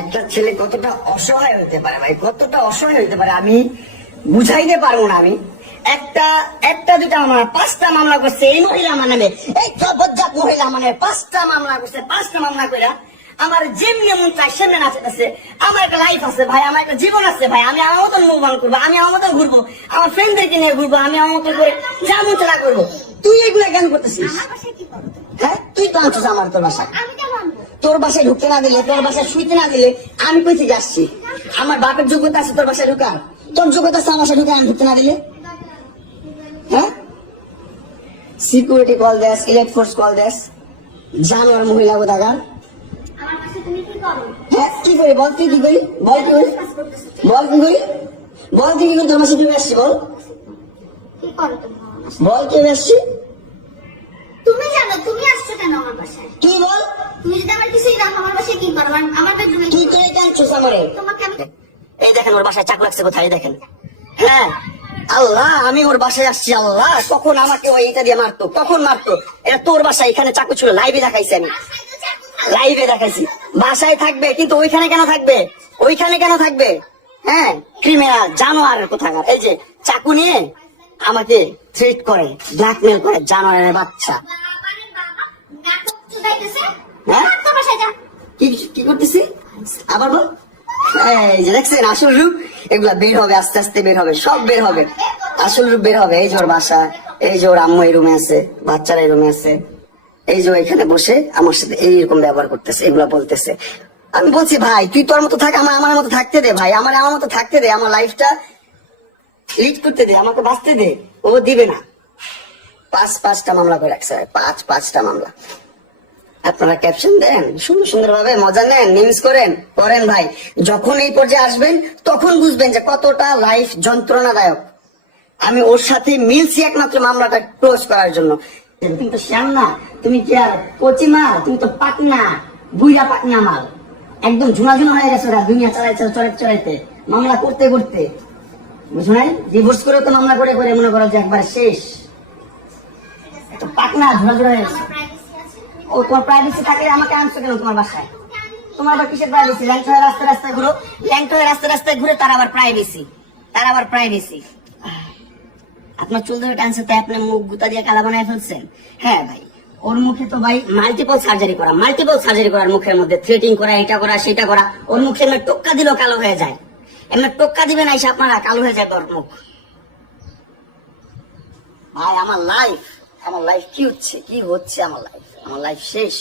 একটা ছেলে কতটা অসহায় হইতে পারে ভাই, কতটা অসহায় হইতে পারে আমি বুঝাইতে পারবো না। আমি একটা দুটা মামলা, 5টা মামলা করছে এই মহিলা আমার নামে, এই বজ্জাত মহিলা মানে 5টা মামলা করছে। 5টা মামলা করে আমার যেমনি মন চাই সেমনি নাচতেছে। আমার একটা লাইফ আছে ভাই, আমার একটা জীবন আছে ভাই। আমি আমার মতন মুভ অন করবো, আমি আমার মতন ঘুরবো, আমার ফ্রেন্ডদেরকে নিয়ে ঘুরবো, আমি আমার মতন করে যা মন চালা করবো। তুই এগুলো কেন করতেছিস? হ্যাঁ, তুই তো আনছিস আমার তোর বাসায়। তোর বাসায় ঢুকতে না দিলে, তোর বাসায় শুইতে না দিলে আমি কই থেকে আসছি? আমার বাপের যোগ্যতা আছে তোর বাসায় ঢুকার? তোর যোগ্যতা আছে আমার বাসায় ঢুকে আমি ঢুকতে না দিলে? হ্যাঁ, সিকিউরিটি কল দেস, ইলেক্ট ফোর্স কল দেস, জানোয়ার মহিলা কোথাকার। হ্যাঁ, কি করি বল? তুই কি করি বল? কি করি বল? কি করি বল? তুই কি করি তোর বাসায় ঢুকে আসছি? বল বল কে আসছি? তুমি জানো তুমি আসছো কেন আমার বাসায়? কি বল? তুমি যদি আমার কিছুই রাখো আমার বাসায় কি করো? আমার বেডরুমে তুই কে কাঁদছিস আমারে? তোমাকে আমি এই দেখেন ওর বাসায় চাকু লাগছে কোথায়, দেখেন। হ্যাঁ, আল্লাহ, আমি ওর বাসায় আসছি। আল্লাহ, কখন আমাকে ওই এটা দিয়ে মারতো, কখন মারতো? এটা তোর বাসায়, এখানে চাকু ছিল, লাইভে দেখাইছি আমি, লাইভে দেখাইছি। বাসায় থাকবে কিন্তু ওইখানে কেন থাকবে? ওইখানে কেন থাকবে? হ্যাঁ, ক্রিমিনাল জানোয়ারের কোথাকার। এই যে চাকু নিয়ে আমাকে থ্রেট করে, ব্ল্যাকমেল করে, জানোয়ারের বাচ্চা। হ্যাঁ, কি কি করতেছি আবার বল? এই যে দেখছেন আসল রূপ, এগুলা বের হবে, আস্তে আস্তে বের হবে, সব বের হবে, আসল রূপ বের হবে। এই যে ওর বাসা, এই যে ওর আম্মু এই রুমে আছে, বাচ্চারা এই রুমে আছে, এই যে এখানে বসে আমার সাথে এইরকম ব্যবহার করতেছে, এগুলা বলতেছে। আমি বলছি ভাই তুই তোর মতো থাক, আমার মতো থাকতে দে ভাই, আমার মতো থাকতে দে, আমার লাইফটা লিড করতে দে, আমাকে বাঁচতে দে। ও দিবে না। 5টা মামলা করে রাখছে, 5টা মামলা। আপনারা ক্যাপশন দেন, সুন্দর সুন্দর ভাবে মজা নেন, মিমস করেন ভাই। যখন এই পর্যায়ে আসবেন তখন বুঝবেন যে কতটা লাইফ যন্ত্রণাদায়ক। আমি ওর সাথে মিলছি একমাত্র মামলাটা ক্লোজ করার জন্য। তুমি তো শ্যাম না, তুমি কি আর কচি মাল? তুমি তো পাকনা, বুইরা পাকনা মাল, একদম ঝুনা হয়ে গেছে। ওরা দুনিয়া চড়াইতে মামলা করতে করতে, বুঝো নাই? ডিভোর্স করে তো মামলা করে করে মনে করো যে একবার শেষ। পাকনা ঝুনা হয়ে গেছে। ও তোমার প্রাইভেসি থাকে, আমাকে আনছো কেন তোমার বাসায়? তোমার আবার কিসের প্রাইভেসি? ল্যাংটা হয়ে রাস্তায় ঘুরো, ল্যাংটা হয়ে রাস্তায় ঘুরে তার আবার প্রাইভেসি। আপনার চুল ধরে টানছে তাই আপনি মুখ গুতা দিয়ে কালা বানায় ফেলছেন। হ্যাঁ ভাই, ওর মুখে তো ভাই মাল্টিপল সার্জারি করার মুখের মধ্যে থ্রেটিং করা, এটা করা সেটা করা। ওর মুখে এমনি টোক্কা দিলেও কালো হয়ে যায়। এমনি টোক্কা দিবেন আইসা আপনারা, কালো হয়ে যায় ওর মুখ। ভাই আমার লাইফ কি হচ্ছে? আমার লাইফ শেষ।